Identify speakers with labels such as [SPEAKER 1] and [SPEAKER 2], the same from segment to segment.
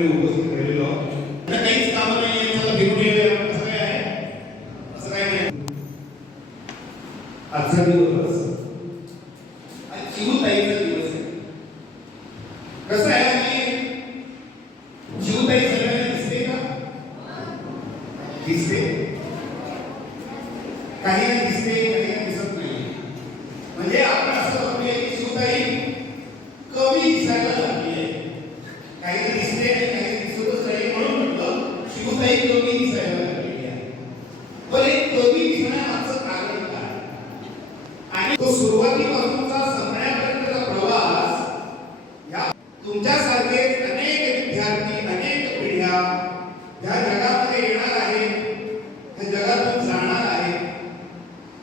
[SPEAKER 1] वेळी उपस्थित राहिलेलो
[SPEAKER 2] काहीच काम नाही चला फिरून असं काय आहे. नाही.
[SPEAKER 1] आजचा दिवस
[SPEAKER 2] आज दिवस आहे. कसं आहे की शिवताई सगळ्यांना दिसते का? दिसते. काही दिसते काही दिसत नाही. म्हणजे आपण असं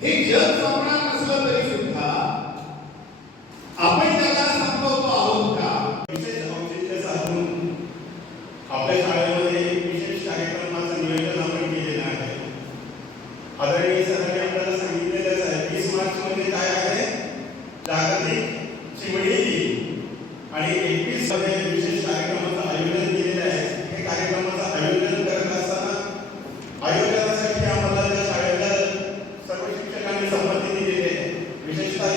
[SPEAKER 2] हे जग संपणार नसलं तरी सुद्धा आपण त्याला संपवतो आहोत का?
[SPEAKER 3] विशेष औचित्य साधून आपल्या शाळेमध्ये विशेष कार्यक्रमाचं नियोजन आपण केलेलं आहे. आदरणीय सरांनी आपल्याला आहे वीस मार्च काय आहे? जागतिक आणि एकवीस सगळ्या विशेष कार्यक्रमाचं आयोजन केलेलं आहे. हे कार्यक्रमाचं आयोजन विशेषतः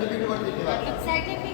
[SPEAKER 3] सर्टिफिकेट वर दिले
[SPEAKER 4] जातात सर्टिफिकेट